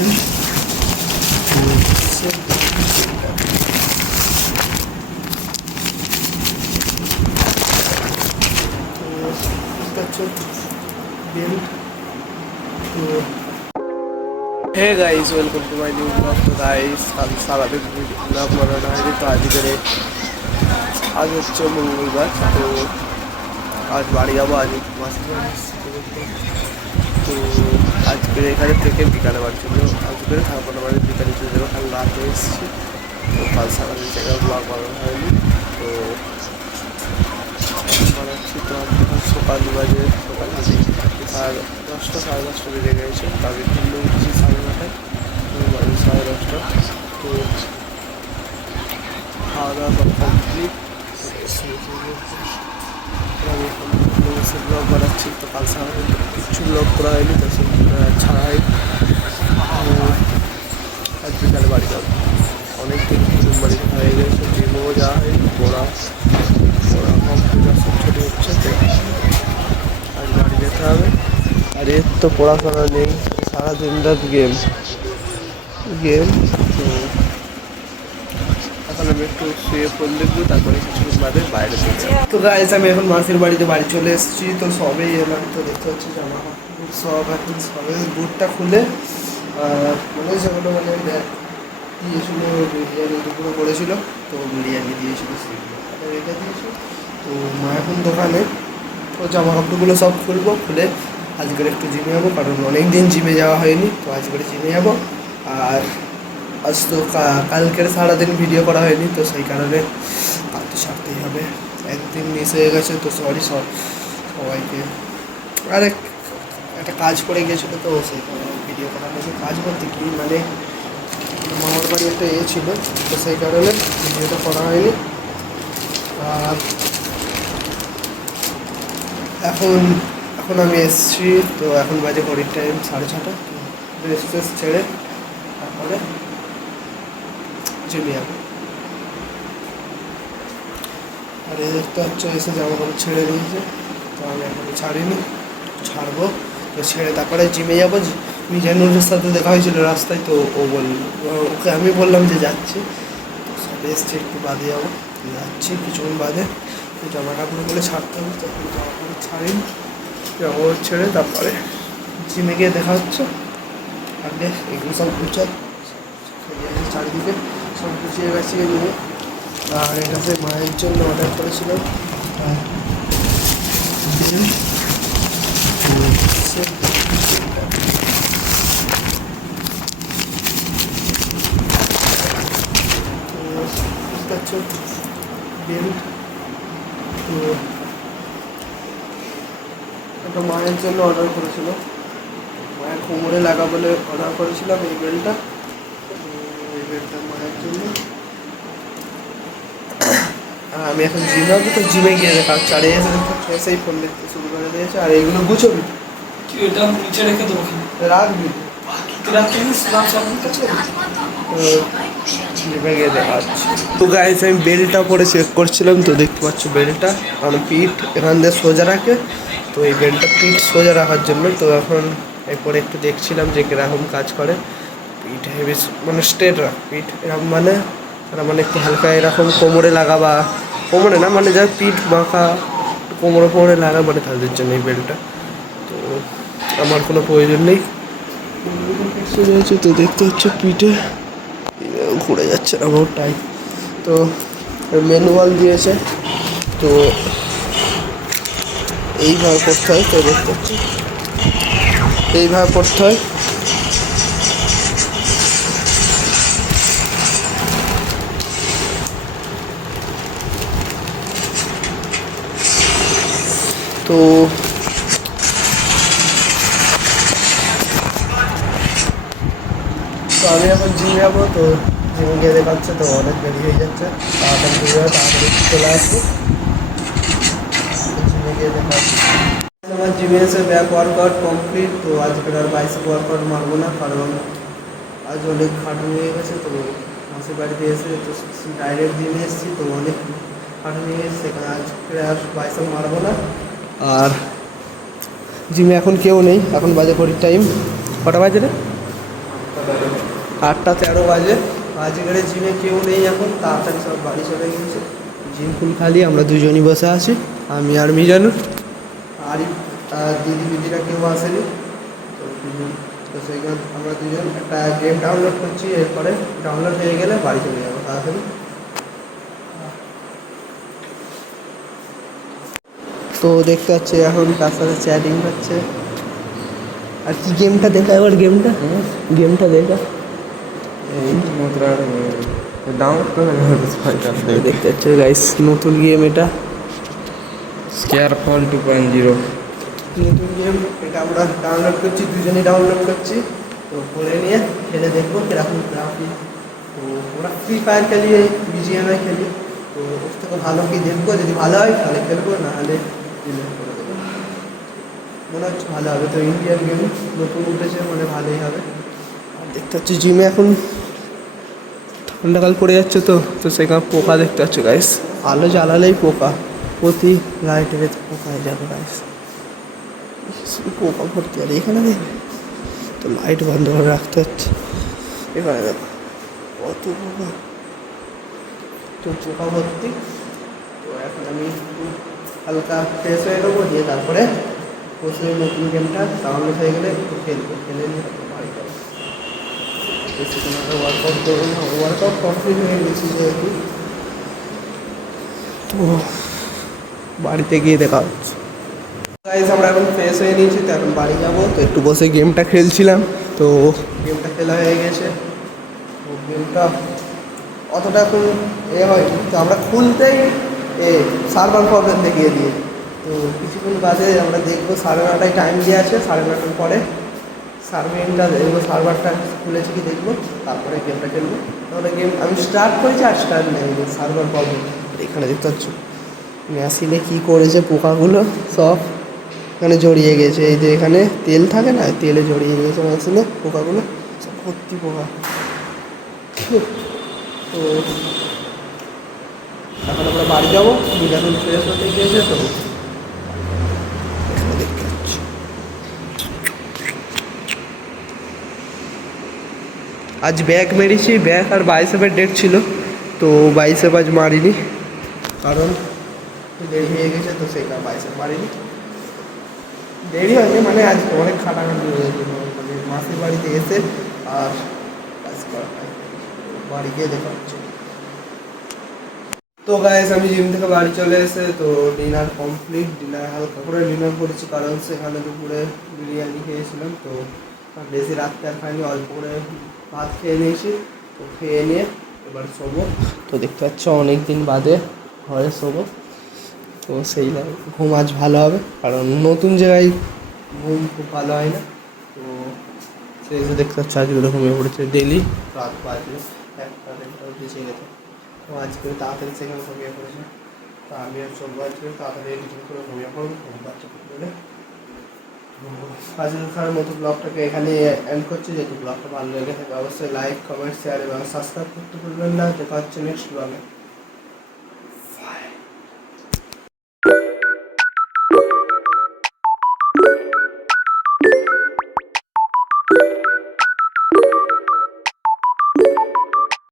Hey guys welcome to my new blog তো guys কাল সারাদিন ব্লগ বানানো হয়নি তো আজকে আজ হচ্ছে মঙ্গলবার তো আজ বাড়ি যাব আজ মাসি বাড়ি এসেছি তো আজকে এখানে থেকে বিকালে বাড়ি চলে যাব। আজকে না মানে বিকালে চলে যাব। কাল রাতে এসেছি। তো কাল সারাদিন জায়গায় ব্লগ বানানো হয়নি। তো বানাচ্ছি তো যখন সকাল বাজে, সকাল সাড়ে দশটা সাড়ে দশটা বেজে গেছে। তাদের জন্য উঠছি সাড়ে নটায় বাজে সাড়ে দশটা। তো খাওয়া দাওয়া কমপ্লিট বসে ব্লগ বানাচ্ছি, তো কাল সারাদিন কিছু ব্লগ করা হয়নি, তো সেগুলো ছাড়া হয় তো আজ বিকালে বাড়ি যাব। অনেক দিন কুটুম বাড়ি হয়ে গেছে জিমও যাওয়া হয়নি পড়া পড়া কম্পিউটার সব ছুটি হচ্ছে আজ বাড়ি যেতে হবে। আর এর তো পড়াশোনা নেই, সারাদিন রাত গেম গেম একটু শুয়ে ফোন দেখব তারপরে কিছুক্ষণ বাদে বাইরে। তো গাইজ আমি এখন মাসির বাড়িতে বাড়ি চলে এসেছি, তো সবেই এলাম, তো দেখতে পাচ্ছি জামা সব এখন সবে বুটটা খুলে হচ্ছে কোনো মানে দিয়েছিল বিরিয়ানি দুপুরে করেছিল, তো বিরিয়ানি দিয়েছিল রেখে দিয়েছিল তো মা এখন দোকানে, তো জামা কাপড়গুলো সব খুলবো, খুলে আজকের একটু জিমে যাব, কারণ অনেক দিন জিমে যাওয়া হয়নি, তো আজকের জিমে যাব, আর আজ তো কালকের সারাদিন ভিডিও করা হয়নি, তো সেই কারণে কাল তো ছাড়তেই হবে। একদিন মিস হয়ে গেছে, তো সরি সব, সবাইকে। আর একটা কাজ করে গিয়েছিল তো, সেই ভিডিও করা হয়েছে কাজ বলতে কি মানে মামার বাড়ি একটা এ ছিল, তো সেই কারণে ভিডিওটা করা হয়নি। আর এখন এখন আমি এসছি, তো এখন বাজে ঘড়ির টাইম সাড়ে ছটা। ড্রেস ছেড়ে তারপরে জিমে যাব। আর এই দেখতে হচ্ছে এসে জামা কাপড় ছেড়ে দিয়েছে। তো আমি এখনও ছাড়িনি, ছাড়বো। তো ছেড়ে তারপরে জিমে যাব। মিজানুরের সাথে দেখা হয়েছিল রাস্তায়, তো ও বল, ওকে আমি বললাম যে যাচ্ছি। তো সব এসছে, একটু বাদে যাব। যাচ্ছি কিছুক্ষণ বাদে। তো জামা কাপড়গুলো ছাড়তে হবে, তো এখন জামা কাপড় ছাড়িনি। জামা কাপড় ছেড়ে তারপরে জিমে গিয়ে দেখা হচ্ছে। আগে এগুলো সব গুছাই চারিদিকে সব গুছিয়ে গাছিয়ে নিয়ে। আর এটাতে মায়ের জন্য অর্ডার করেছিলাম পারছ বেল্ট তো একটা মায়ের জন্য অর্ডার করেছিল। মায়ের কোমরে লাগা বলে অর্ডার করেছিলাম এই বেল্টটা এই মায়ের জন্য। আর আমি এখন জিমে যাব তো জিমে গিয়ে দেখা এই এসে দেখতে ফোন দেখতে শুরু করে দিয়েছে আর এইগুলো গুছোবি? কি এটা নিচে রেখে দেবো রাখবি। তো গাইস আমি পরে চেক করছিলাম তো দেখতে পাচ্ছ পিঠ এখান দিয়ে সোজা রাখে তো এই বেল্টটা পিঠ সোজা রাখার জন্য তো এখন এরপরে একটু দেখছিলাম যে কীরকম কাজ করে। হেভি মানে স্ট্রেট রাখ পিঠ এরকম মানে তারা মানে একটু হালকা এরকম কোমরে লাগা বা কোমরে না মানে যা পিঠ বাঁকা, কোমরে কোমরে লাগা মানে তাদের জন্য এই বেল্টটা তো আমার কোনো প্রয়োজন নেই। তো দেখতে হচ্ছে পিঠে। ঘুরে যাচ্ছে না আমার টাই তো ম্যানুয়াল দিয়েছে। তো এইভাবে করতে হয়, তো দেখতে হচ্ছে। এইভাবে করতে হয়। তো আমি এখন জিম যাব, তো জিমে গিয়ে দেখাচ্ছে তো অনেক দেরি হয়ে যাচ্ছে। তাড়াতাড়ি তাড়াতাড়ি চলে আসব। জিমে গিয়ে দেখা আমার জিমে এসে ব্যাক ওয়ার্কআউট কমপ্লিট তো আজকে আর বাইসেপ ওয়ার্কআউট মারবো না, কারণ আজ অনেক খাটুনি হয়ে গেছে, তো মাসির বাড়িতে এসে তো ডাইরেক্ট জিমে এসেছি, তো অনেক খাটুনি হয়ে এসেছে সেখানে আজকে আর বাইসেপ মারবো না। আর জিমে এখন কেউ নেই, এখন বাজে ঘড়ির টাইম কটা বাজে রে? আটটা তেরো বাজে। আজকের জিমে কেউ নেই এখন, তাড়াতাড়ি সব বাড়ি চলে গেছে জিম ফুল খালি, আমরা দুজনই বসে আছি, আমি আর মিজানুর। আর দিদি দিদিরা কেউ আসেনি। তো সেইখানে আমরা দুজন একটা গেম ডাউনলোড করছি, এরপরে ডাউনলোড হয়ে গেলে বাড়ি চলে যাব, তাড়াতাড়ি। তো দেখতে পাচ্ছি এখন তার সাথে চ্যাটিং হচ্ছে। আর কি গেমটা দেখা এবার গেমটা গেমটা দেখা। দেখতে পাচ্ছি গাইস নতুন গেম এটা। Scare fall two point zero নতুন গেম এটা আমরা ডাউনলোড করছি দুজনেই ডাউনলোড করছি। তো করে নিয়ে খেলে দেখব কীরকম গ্রাফিক তো ওরা ফ্রি ফায়ার খেলি বিজিএমআই খেলি। তো ওর থেকে ভালো কি দেখব? যদি ভালো হয় তাহলে খেলব নাহলে মনে হচ্ছে ভালো হবে। তো ইন্ডিয়ান গেম নতুন উঠেছে মানে ভালোই হবে। আর দেখতে পাচ্ছি জিমে এখন ঠান্ডাকাল পড়ে যাচ্ছে তো তো সেখানে পোকা দেখতে পাচ্ছি গাইস আলো জ্বালালেই পোকা। প্রতি লাইটের পোকা হয়ে যাবে গাইস শুধু পোকা ভর্তি আর এখানে দেখ তো লাইট বন্ধ করে রাখতে হচ্ছে। এখানে দেখো, কত পোকা। তো পোকা ভর্তি। তো এখন আমি হালকা ফ্রেশ হয়ে নেব দিয়ে তারপরে বসে নতুন গেমটা ডাউনলোড হয়ে গেলে একটু খেলব খেলে নিয়ে বাড়ি যাব। আর ওয়ার্কআউট করব না ওয়ার্কআউট কমপ্লিট হয়ে গেছি যেহেতু। বাড়িতে গিয়ে দেখা হচ্ছে। গাইজ আমরা এখন ফ্রেশ হয়ে নিয়েছি তো এখন বাড়ি যাব। তো একটু বসে গেমটা খেলছিলাম তো গেমটা খেলা হয়ে গেছে। তো গেমটা অতটা এখন এ হয়নি তো আমরা খুলতেই এ সার্ভার প্রবলেম দেখিয়ে দিয়ে। তো কিছুক্ষণ বাদে আমরা দেখব সাড়ে নটায় টাইম দিয়ে আছে, সাড়ে নটার পরে সার্ভেনটা দেখব সার্ভারটা খুলেছে কি দেখব, তারপরে গেমটা খেলব। তাহলে গেম আমি স্টার্ট করেছি আর স্টার্ট নেই সার্ভার প্রবলেম এখানে দেখতে পাচ্ছ মেশিনে কী করেছে পোকাগুলো, সব এখানে জড়িয়ে গেছে। এই যে এখানে তেল থাকে না, তেলে জড়িয়ে গেছে মেশিনে পোকাগুলো, সব ভর্তি পোকা। তো এখন আমরা বাড়ি যাব এখন ফ্রেশ হতে গিয়েছে তো। আজ ব্যাগ মেরেছি ব্যাগ আর বাইসেপের ডেট ছিল তো বাইসেপ আজ মারিনি। কারণ দেরি হয়ে গেছে তো সেই কারণে বাইসেপ মারিনি। দেরি হয়নি মানে আজ অনেক খাটাখাটি হয়েছিল মানে মাসির বাড়িতে এসে আর কাজ করা বাড়ি গিয়ে দেখা হচ্ছে তো গাইস আমি জিম থেকে বাড়ি চলে এসে তো ডিনার কমপ্লিট ডিনার হালকা করে ডিনার করেছি, কারণ সেখানে দুপুরে বিরিয়ানি খেয়েছিলাম, তো বেশি রাত্রে আর খাইনি, অল্প করে ভাত খেয়ে নিয়েছি, তো খেয়ে নিয়ে এবার শোবো। তো দেখতে পাচ্ছ অনেক দিন বাদে ঘরে শোবো, তো সেই ঘুম আজ ভালো হবে, কারণ নতুন জায়গায় ঘুম খুব ভালো হয় না, তো সেই দেখতে পাচ্ছ আজকে ঘুমিয়ে পড়েছে ডেলি রাত বাজলে একটা দেড়টা বেঁচে গেছে তো আজকে তাড়াতাড়ি সেখানে ঘুমিয়ে পড়েছে। তো আমি আর চলবো আজকে, তাড়াতাড়ি এডিটিং করে ঘুমিয়ে পড়ব পাচ্ছে বলে আজকে খানের মতো ব্লগটাকে এখানে এন্ড করছি। যেহেতু ব্লগটা ভালো লেগে থাকে, অবশ্যই লাইক কমেন্ট শেয়ার এবং সাবস্ক্রাইব করতে ভুলবেন না। দেখা হচ্ছে নেক্সট ব্লগে